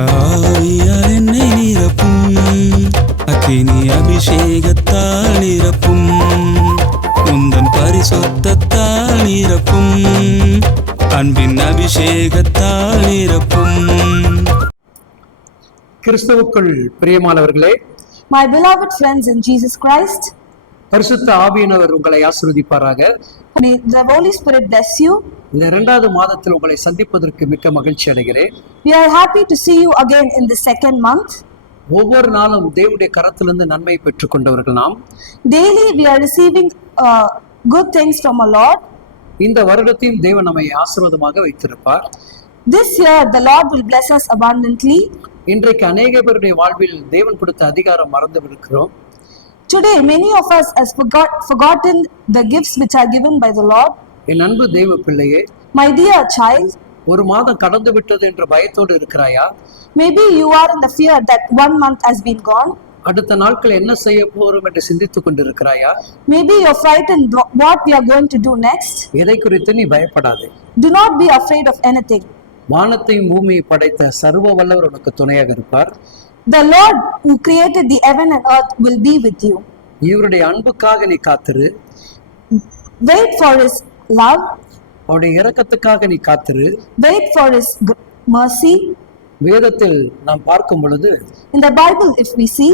ஆவியால் என்னை நிரப்பும், அக்கினி அபிஷேகத்தால் நிரப்பும், உந்தன் பரிசுத்தத்தால் நிரப்பும், அன்பின் அபிஷேகத்தால் நிரப்பும். கிறிஸ்துவுக்குள் பிரியமானவர்களே, My beloved friends in Jesus Christ, பரிசுத்த ஆவியானவர் உங்களை ஆசீர்வதிப்பாராக. may the Holy Spirit bless you. இந்த 2வது மாதத்தில் உங்களை சந்திப்பதற்கு மிக்க மகிழ்ச்சி அடைகிறேன். We are happy to see you again in the second month. ஒவ்வொரு நாளும் தேவனுடைய கரத்திலிருந்து நன்மை பெற்றுக் கொண்டவர்கள் நாம். Daily we are receiving good things from our Lord. இந்த வருடத்தையும் தேவன் நம்மை ஆசீர்வாதமாக வைத்திருப்பார். This year the Lord will bless us abundantly. இன்றைக்கு அநேக பேருடைய வாழ்வில் தேவன் கொடுத்த அதிகாரம் மறந்து இருக்கிறோம். Today many of us has forgotten the gifts which are given by the Lord. என் அன்பு தேவ பிள்ளையே, My dear child, ஒரு மாதம் கடந்து விட்டது என்ற பயத்தோடு இருக்கிறாயா? maybe you are in the fear that 1 month has been gone. அடுத்த நாட்கள் என்ன செய்ய போறோம் என்று சிந்தித்துக் கொண்டிருக்கிறாயா? Maybe you're frightened what we are going to do next. எதை குறித்து நீ பயப்படாதே. Do not be afraid of anything. வானத்தையும் பூமியை படைத்த சர்வ வல்லவர் உனக்கு துணையாக இருப்பார். The Lord who created the heaven and earth will be with you. இவருடைய அன்புக்காக நீ காத்திரு. Wait for his love. அவருடைய இரக்கத்துக்காக நீ காத்திரு. Wait for his mercy. வேதத்தில் நாம் பார்க்கும் பொழுது, In the Bible if we see,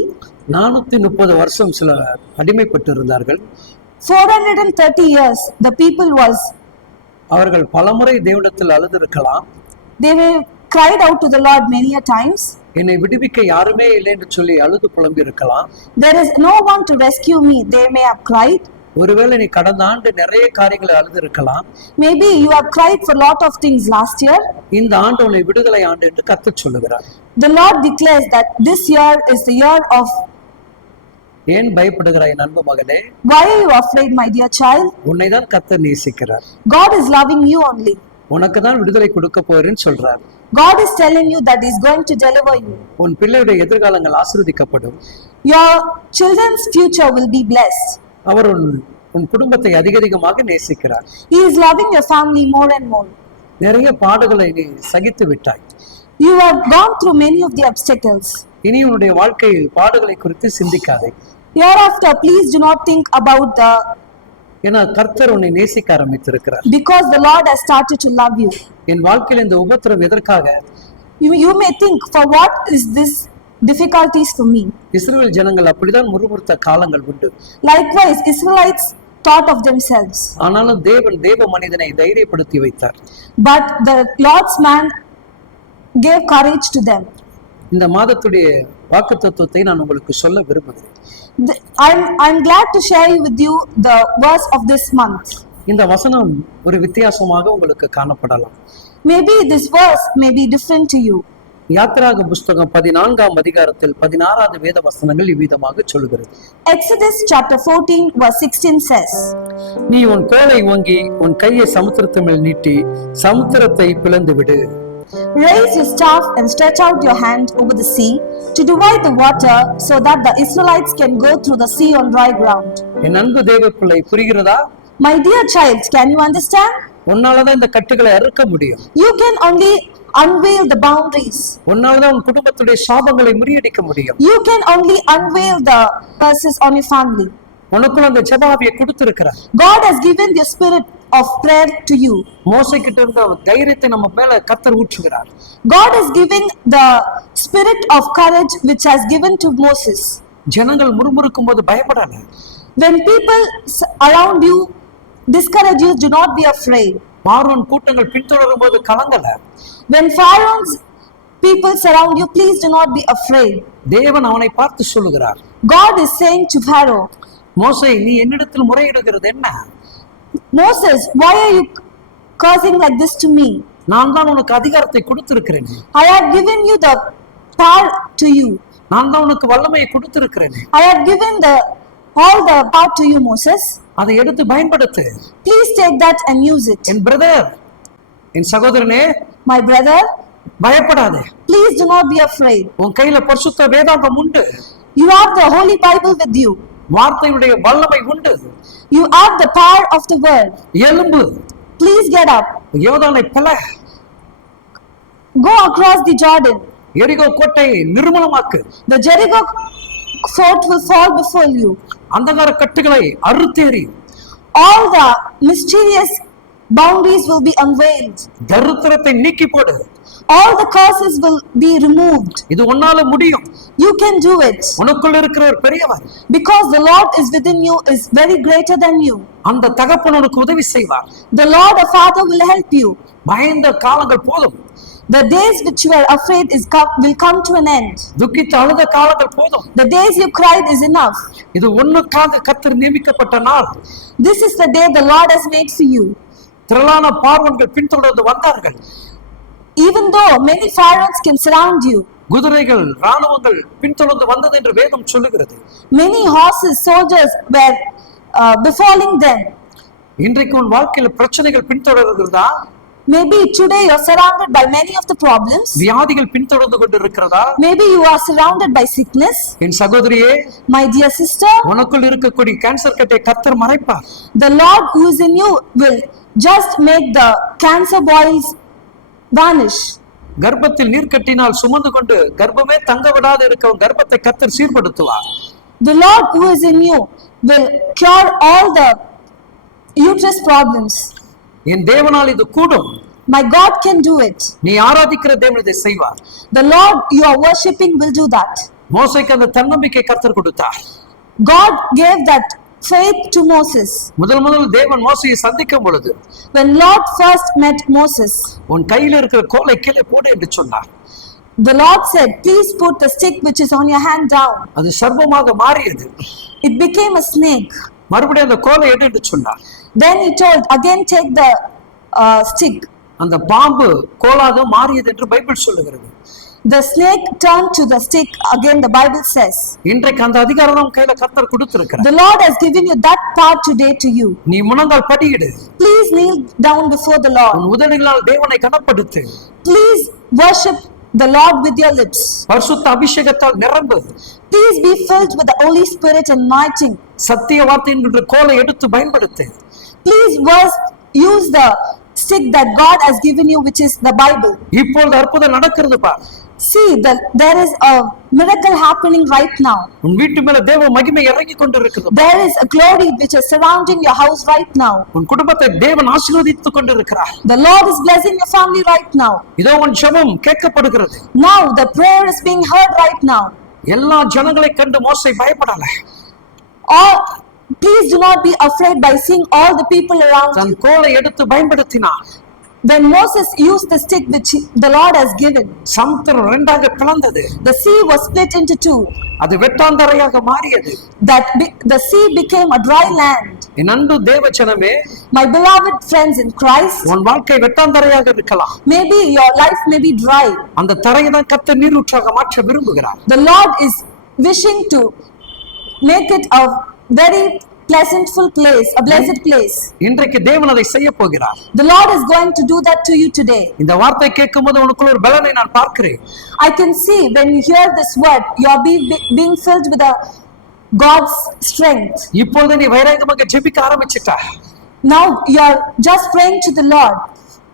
430 வருஷம் சில அடிமைப்பட்டு இருந்தார்கள். 430 years the people was, அவர்கள் பலமுறை தேவனிடத்தில் அழுதிருக்கலாம். they were cried out to the Lord many a times. என்னை விடுவிக்க யாருமே இல்லை என்று சொல்லி அழுது புலம்பி இருக்கலாம். There is no one to rescue me, they may have cried. ஒருவேளை நீ கடந்த ஆண்டு நிறைய காரியங்களை அழுதிருக்கலாம். Maybe you have cried for lot of things last year. இந்த ஆண்டு உன்னை விடுதலை ஆண்டு என்று கர்த்தர் சொல்லுகிறார். The Lord declares that this year is the year of. ஏன் பயப்படுகிறாய் அன்பு மகனே? Why are you afraid, my dear child? உன்னை தான் கர்த்தர் நேசிக்கிறார். God is loving you only. உனக்கு தான் விடுதலை கொடுக்க போறேன்னு சொல்றார். God is telling you that he is going to deliver you. உன் பிள்ளையுடைய எதிர்காலங்கள் ஆசீர்வதிக்கப்படும். Your children's future will be blessed. அவர் உன் குடும்பத்தை அதிகமாக நேசிக்கிறார். He is loving your family more and more. நிறைய பாடுகளை நீ சகித்து விட்டாய். You have gone through many of the obstacles. இனி உன்னுடைய வாழ்க்கையில் பாடுகளை குறித்து சிந்திக்காதே. Hereafter, please do not think about the. ஏன்னா கர்த்தர் உன்னை நேசிக்க ஆரம்பித்திருக்கிறார். Because the Lord has started to love you. என் வாழ்க்கையில் இந்த உபத்திரம் எதற்காக? You may think, for what is this difficulties for me? இஸ்ரவேல் ஜனங்கள் அப்படிதான் முறுமுறுத்த காலங்கள் உண்டு. Likewise, Israelites thought of themselves. ஆனாலும் தேவ மனிதனை தைரியப்படுத்தி வைத்தார். But the Lord's man gave courage to them. இந்த மாதத்துடைய வாக்குத்தத்தத்தை நான் உங்களுக்கு சொல்ல விரும்புகிறேன். I'm glad to share with you the verse of this month. இந்த வசனம் ஒரு வித்தியாசமாக உங்களுக்கு காணப்படலாம். Maybe this verse may be different to you. யாத்திராக புஸ்தகம் 14ஆம் அதிகாரத்தில் 16வது வேத வசனங்கள் இவ்விதமாக சொல்கிறது. Exodus chapter 14 verse 16 says, நீ உன் கோலை ஓங்கி உன் கையை சமுத்திரத்து மேல் நீட்டி சமுத்திரத்தை பிளந்து விடு. Raise your staff and stretch out your hand over the sea to divide the water so that the Israelites can go through the sea on dry ground. என் அன்பு தேவ பிள்ளை, புரிகிறதா? My dear child, can you understand? உன்னாலதான் இந்த கட்டுகளை அறுக்க முடியும். You can only unveil the boundaries. உன்னாலதான் உன் குடும்பத்துடைய சாபங்களை முறியடிக்க முடியும். You can only unveil the curses on your family. உனக்குள்ள அந்த ஜெப ஆவியை கொடுத்திருக்கிறார். God has given the spirit of prayer to you. மோசே கிட்ட இருந்த தைரியத்தை நம்ம மேல கர்த்தர் ஊற்றுகிறார். God is giving the spirit of courage which has given to Moses. ஜனங்கள் முறுமுறுக்கும் போது பயப்படாத. When people around you discourage you, do not be afraid. பார்வோன் கூட்டங்கள் பின்தொடரும் போது கலங்கல. When Pharaoh's people surround you, please do not be afraid. தேவன் அவனை பார்த்து சொல்லுகிறார். God is saying to Pharaoh, மோசே, நீ என்னிடத்தில் முறையிடுகிறது என்ன? Moses, why are you cursing like this to me? நான் தான் உனக்கு அதிகாரத்தை கொடுத்திருக்கிறேன். I have given you the power to you. நான் தான் உனக்கு வல்லமையை கொடுத்திருக்கிறேன். I have given all the power to you, Moses. அதை எடுத்து பயன்படுத்து. Please take that and use it. என் பிரதர், என் சகோதரனே, My brother, பயப்படாதே. please do not be afraid. உன் கையில பரிசுத்த வேதாகம் உண்டு. You have the Holy Bible with you. வார்த்தையுடைய வல்லமை உண்டு. You have the power of the word. எழும்பு. Please get up. யோர்தானை பல. Go across the Jordan. எரிகோ கோட்டையை நிர்மூலமாக்கு. The Jericho fort will fall before you. அந்தகார கட்டுகளை அறுத்தேறி. All the mysterious boundaries will be unveiled. தரித்திரத்தை நீக்கி போடு. All the curses will be removed. இது உன்னால முடியும். You can do it. உனக்குள்ள இருக்கிறவர் பெரியவர். Because the Lord is within you is very greater than you. அந்த தகப்பன் உனக்கு உதவி செய்வார். The Lord the Father will help you. பயந்த காலங்கள் போதும். The days which you are afraid will come to an end. துக்கித்து அழுத காலங்கள் போதும். The days you cried is enough. இது உன்னுக்காக கர்த்தர் நியமிக்கப்பட்ட நாள். This is the day the Lord has made for you. திரளான பார்வன்கள் பின்தொடர்ந்து வந்தார்கள். Even though many pharaohs can surround you, குதிரைகள் ராணுவங்கள் பின்தொடர்ந்து வந்தது என்று வேதம் சொல்லுகிறது. many horses, soldiers were befalling them. இன்றைக்கு உன் வாழ்க்கையில பிரச்சனைகள் பின்தொடர்கிறதா? Maybe today you are surrounded by many of the problems. வியாதிகள் பின்தொடர்ந்து கொண்டிருக்கிறதா? Maybe you are surrounded by sickness. என் சகோதரியே, My dear sister, உனக்குள் இருக்கக்கூடிய கேன்சர் கட்டை கர்த்தர் மறைப்பார். the Lord who is in you will just make the cancer boils vanish. கர்ப்பத்தில் நீர் கட்டினால் சுமந்து கொண்டு கர்ப்பமே தங்க விடாது இருக்கும் கர்ப்பத்தை கர்த்தர் சீர்படுத்துவார். The Lord who is in you will cure all the uterus problems. என் தேவனால் இது கூடும். My God can do it. நீ ஆராதிக்கிற தேவன் இதை செய்வார். The Lord you are worshipping will do that. மோசேக்கு அந்த தன்னம்பிக்கை கர்த்தர் கொடுத்தார். God gave that faith to Moses. முதல் தேவன் மோசேயை சந்திக்கும் பொழுது, When Lord first met Moses, உன் கையில் இருக்கிற கோலை கீழே போடு என்று சொன்னார். the Lord said, please put the stick which is on your hand down. அது சர்ப்பமாக மாறியது. It became a snake. மறுபடியும் அந்த கோலை எடு என்று சொன்னார். Then he told, again take the stick. அந்த பாம்பு கோலாக மாறியது என்று பைபிள் சொல்லுகிறது. The snake turned to the stick again, the Bible says. இன்றைக்கு அந்த அதிகாரம் கையில கர்த்தர் கொடுத்திருக்கிறார். The Lord has given you that part today to you. நீ முழங்கால் படியிடு. Please kneel down before the Lord. உன் உதடுகளால் தேவனை கனப்படுத்து. Please worship the Lord with your lips. பரிசுத்த அபிஷேகத்தால் நிரம்பு. Please be filled with the Holy Spirit and anointing. சத்திய வார்த்தை என்கிற கோலை எடுத்து பயன்படுத்து. Please use the stick that God has given you, which is the Bible. இப்பொழுது அற்புதம் நடக்கிறது பார். See that there is a miracle happening right now. உன் வீட்டு மேல தேவ மகிமை இறங்கி கொண்டிருக்கிறது. There is a glory which is surrounding your house right now. உன் குடும்பத்தை தேவன் ஆசீர்வதித்துக் கொண்டிருக்கிறார். The Lord is blessing your family right now. இதோ உன் ஜெபம் கேட்கப்படுகிறது. Now the prayer is being heard right now. எல்லா ஜனங்களை கண்டு மோசே பயப்படல. Or please do not be afraid by seeing all the people around தன் you. கோலை எடுத்து பயன்படுத்தினார். When Moses used the stick which the Lord has given, சமுத்திரம் இரண்டாக பிளந்தது. the sea was split into two. அது வெட்டாந்தரையாக மாறியது. The sea became a dry land. என் அன்பு தேவ ஜனமே, My beloved friends in Christ, உன் வாழ்க்கை வெட்டாந்தரையாக இருக்கலாம். maybe your life may be dry. அந்த தரையை தான் கர்த்தர் நீரூற்றாக மாற்ற விரும்புகிறார். The Lord is wishing to make it a very pleasantful place, a blessed place. இன்றைக்கு தேவன் அதை செய்ய போகிறார். The Lord is going to do that to you today. இந்த வார்த்தை கேட்கும்போது உனக்குள்ள ஒரு பலனை நான் பார்க்கிறேன். I can see when you hear this word, you are being filled with God's strength. இப்பொழுது நீ வைராகமாக ஜெபிக்க ஆரம்பிச்சிட்ட. Now you are just praying to the Lord.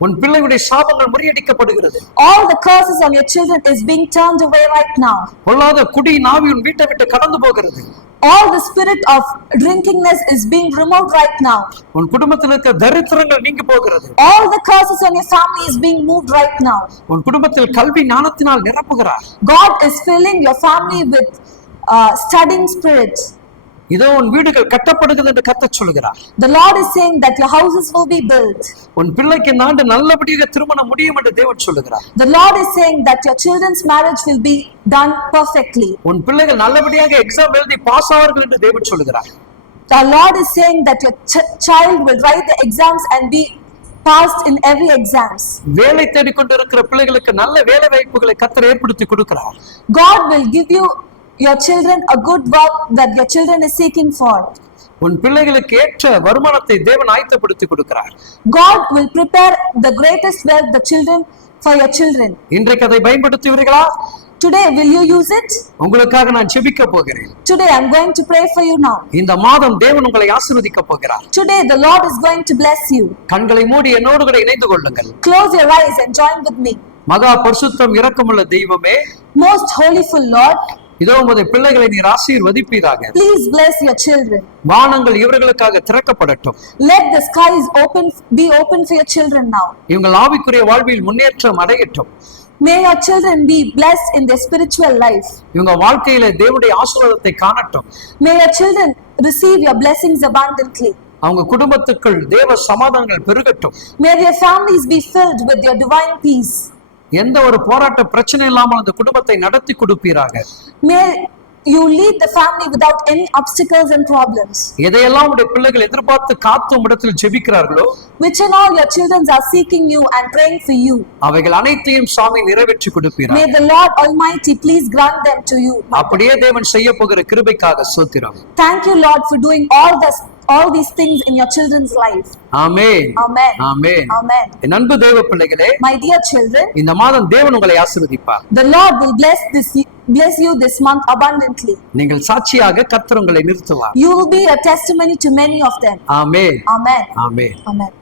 உன் பிள்ளைகளுடைய சாபங்கள் முறியடிக்கப்படுகிறது. All the curses on your children is being turned away right now. பொல்லாத குடி நாவி உன் வீட்டை விட்டு கடந்து போகிறது. All the spirit of drinkingness is being removed right now. உன் குடும்பத்தில் இருக்க தரித்திரங்கள் நீங்கி போகிறது. All the curses on your family is being moved right now. உன் குடும்பத்தில் கல்வி ஞானத்தினால் நிரப்புகிறார். God is filling your family with studying spirit. இதோ உன் வீடுகள் கட்டப்படுகிறது என்று கர்த்தர் சொல்கிறார். The Lord is saying that your houses will be built. உன் பிள்ளைக்கு இந்த ஆண்டு நல்லபடியாக திருமணம் முடியும் என்று தேவன் சொல்கிறார். The Lord is saying that your children's marriage will be done perfectly. உன் பிள்ளைகள் நல்லபடியாக எக்ஸாம் எழுதி பாஸ் ஆவார்கள் என்று தேவன் சொல்கிறார். The Lord is saying that your child will write the exams and be passed in every exams. வேலை தேடிக்கொண்டிருக்கிற பிள்ளைகளுக்கு நல்ல வேலை வாய்ப்புகளை கர்த்தர் ஏற்படுத்தி கொடுக்கிறார். God will give you your children a good work that your children is seeking for. உன் பிள்ளைகளுக்கு ஏற்ற வருமானத்தை தேவன் ஆயத்தப்படுத்தி கொடுக்கிறார். God will prepare the greatest wealth the children for your children. இன்றைக்கு அதை பயன்படுத்துவீர்களா? Today will you use it? உங்களுக்காக நான் ஜெபிக்க போகிறேன். Today I'm going to pray for you now. இந்த மாதம் தேவன் உங்களை ஆசீர்வதிக்க போகிறார். Today the Lord is going to bless you. கண்களை மூடி என்னோடு கூட இணைந்து கொள்ளுங்கள். Close your eyes and join with me. மகா பரிசுத்தம் இரக்கமுள்ள தெய்வமே, most holiful Lord, இதோ உமது பிள்ளைகளை நீர் ஆசீர்வதிப்பீராக. please bless your children. வானங்கள் இவர்களுக்காக திறக்கப்படட்டும். Let the skies be open for your children now. இவங்கள் ஆவிக்குரிய வாழ்வில் முன்னேற்றம் அடையட்டும். May your children be blessed in their spiritual life. இவங்க வாழ்க்கையில தேவனுடைய ஆசீர்வாதத்தை காணட்டும். May your children receive your blessings abundantly. அவங்க குடும்பத்துக்குள் தேவ சமாதானங்கள் பெருகட்டும். May their families be filled with your divine peace. எந்த ஒரு போராட்ட பிரச்சனை இல்லாமல் அந்த குடும்பத்தை நடத்தி கொடுப்பீராக. May you lead the family without any obstacles and problems. எதையெல்லாம் உடைய பிள்ளைகள் எதிர்பார்த்து காத்து உம்மிடத்தில் ஜெபிக்கிறார்களோ, Which and all your children are seeking you and praying for you. அவைகள் அனைத்தையும் சாமி நிறைவேற்றி கொடுப்பீராக. May the Lord Almighty please grant them to you. அப்படியே தேவன் செய்ய போகிற கிருபைக்காக ஸ்தோத்திரம். Thank you, Lord, for doing all these things in your children's life. ஆமென். Amen. ஆமென். Amen. என் அன்பு தேவ பிள்ளைகளே, My dear children, இந்த மாதம் தேவன் உங்களை ஆசீர்வதிப்பார். the Lord will bless you this month abundantly. நீங்கள் சாட்சியாக கர்த்தர் உங்களை நிறுத்துவார். You will be a testimony to many of them. Amen. Amen. ஆமென். Amen.